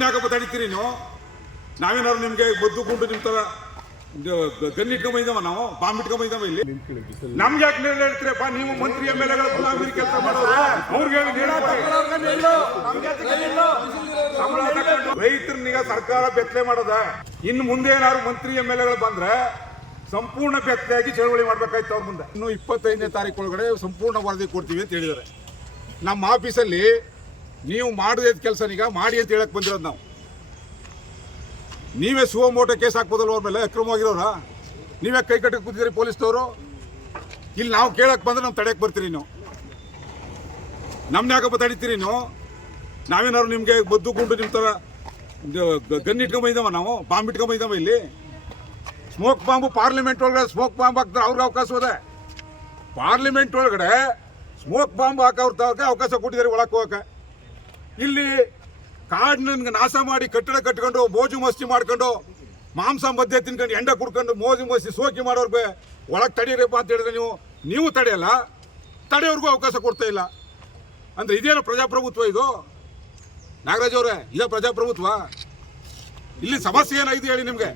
ನಮ್ನ ಯಾಕಪ್ಪ ತಡಿತೀರಿ ನೀವು? ನಾವೇನಾದ್ರು ನಿಮ್ಗೆ ಬದ್ದು ಗುಂಡು ನಿಮ್ ತರ ಗನ್ ಇಟ್ಕೊಂಬಂದಿದ್ದಾವ, ನಾವು ಬಾಂಬ್ ಇಟ್ಕೊಂಬಂದಿದ್ದಾವ ಇಲ್ಲಿ. ನಮ್ಗೆ ಯಾಕೆ ನೇರ ಹೇಳ್ತೀರಪ್ಪ? ನೀವು ಮಂತ್ರಿ MLA ಗುಲಾಮಗಿರಿ ಕೆಲಸ ಮಾಡೋರು, ಅವ್ರಿಗೆ ರೈತರನ್ನೀಗ ಸರ್ಕಾರ ಬೆತ್ತಲೆ ಮಾಡೋದ. ಇನ್ನು ಮುಂದೆ ಏನಾದ್ರು ಮಂತ್ರಿ MLA ಬಂದ್ರೆ ಸಂಪೂರ್ಣ ಬೆತ್ತಲೆಯಾಗಿ ಚಳವಳಿ ಮಾಡ್ಬೇಕಾಯ್ತು ಅವ್ರ ಮುಂದೆ. ಇನ್ನು 25ನೇ ತಾರೀಕು ಒಳಗಡೆ ಸಂಪೂರ್ಣ ವರದಿ ಕೊಡ್ತೀವಿ ಅಂತ ಹೇಳಿದ್ದಾರೆ. ನಮ್ಮ ಆಫೀಸಲ್ಲಿ ನೀವು ಮಾಡದ ಕೆಲಸನೀಗ ಮಾಡಿ ಅಂತ ಹೇಳಕ್ ಬಂದಿರೋದು ನಾವು. ನೀವೇ ಸುವಮೋಟೋ ಕೇಸ್ ಹಾಕ್ಬೋದಲ್ವ ಅವ್ರ ಮೇಲೆ? ಅಕ್ರಮವಾಗಿರೋರ ನೀವೇ ಕೈ ಕಟ್ಟಕ್ಕೆ ಕೂತಿದ್ದೀರಿ ಪೊಲೀಸ್ನವರು. ಇಲ್ಲಿ ನಾವು ಕೇಳಕ್ ಬಂದ್ರೆ ನಾವು ತಡೆಯಕ್ಕೆ ಬರ್ತೀರಿ. ನೀವು ನಮ್ನ ಯಾಕಪ್ಪ ತಡಿತೀರಿ ನೀವು? ನಾವೇನಾದ್ರು ನಿಮ್ಗೆ ಬದ್ದು ಗುಂಡು ನಿಮ್ ತರ ಗನ್ ಇಟ್ಕೊಂಬಂದಿದ್ದಾವ, ನಾವು ಬಾಂಬ್ ಇಟ್ಕೊಂಬಂದಿದ್ದಾವ ಇಲ್ಲಿ. ಸ್ಮೋಕ್ ಬಾಂಬು ಪಾರ್ಲಿಮೆಂಟ್ ಒಳಗಡೆ ಸ್ಮೋಕ್ ಬಾಂಬ್ ಹಾಕ್ತಾರೆ, ಅವ್ರಿಗೆ ಅವಕಾಶ ಇದೆ. ಪಾರ್ಲಿಮೆಂಟ್ ಒಳಗಡೆ ಸ್ಮೋಕ್ ಬಾಂಬ್ ಹಾಕೋರ್ಗೆ ಅವಕಾಶ ಕೊಟ್ಟಿದ್ದಾರೆ ಒಳಕ್ಕೆ ಹೋಗಕ್ಕೆ. ಇಲ್ಲಿ ಕಾಡಿನ ನಾಶ ಮಾಡಿ ಕಟ್ಟಡ ಕಟ್ಕೊಂಡು ಮೋಜು ಮಸ್ತಿ ಮಾಡ್ಕೊಂಡು ಮಾಂಸ ಮಧ್ಯೆ ತಿನ್ಕೊಂಡು ಎಂಡ ಕುಡ್ಕೊಂಡು ಮೋಜು ಮಸ್ತಿ ಸೋಕಿ ಮಾಡೋರ್ಗೆ ಒಳಗೆ ತಡೀರಪ್ಪ ಅಂತ ಹೇಳಿದ್ರೆ ನೀವು ತಡೆಯಲ್ಲ, ತಡೆಯವ್ರಿಗೂ ಅವಕಾಶ ಕೊಡ್ತಾ ಇಲ್ಲ. ಅಂದ್ರೆ ಇದೇನೋ ಪ್ರಜಾಪ್ರಭುತ್ವ ಇದು? ನಾಗರಾಜ್ ಅವರೇ, ಇದೇ ಪ್ರಜಾಪ್ರಭುತ್ವ? ಇಲ್ಲಿ ಸಮಸ್ಯೆ ಏನಾಗಿದೆ ಹೇಳಿ ನಿಮ್ಗೆ?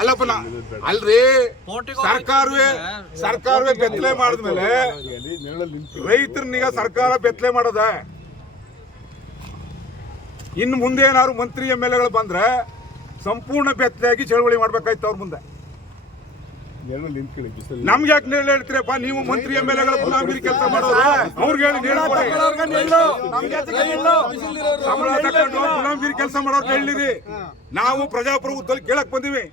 ಅಲ್ಲಪ್ಪ ಅಲ್ರಿ, ಸರ್ಕಾರವೇ ಬೆತ್ತಲೆ ಮಾಡಿದ್ಮೇಲೆ ರೈತರನ್ನೀಗ ಸರ್ಕಾರ ಬೆತ್ತಲೆ ಮಾಡದ. ಇನ್ನು ಮುಂದೆ ಏನಾದ್ರು ಮಂತ್ರಿ MLA ಬಂದ್ರೆ ಸಂಪೂರ್ಣ ಬೆತ್ತಲೆಯಾಗಿ ಚಳವಳಿ ಮಾಡ್ಬೇಕಾಯ್ತು ಅವ್ರ ಮುಂದೆ. ನಮ್ಗೆ ಯಾಕೆ ನೇರ ಹೇಳ್ತೀರಪ್ಪ? ನೀವು ಮಂತ್ರಿ MLA ಗುಲಾಮಗಿರಿ ಕೆಲಸ ಮಾಡೋರು, ಅವ್ರಿಗೆ ಗುಲಾಮಗಿರಿ ಕೆಲಸ ಮಾಡೋರು ಹೇಳಿರಿ. ನಾವು ಪ್ರಜಾಪ್ರಭುತ್ವದಲ್ಲಿ ಕೇಳಕ್ ಬಂದಿವಿ.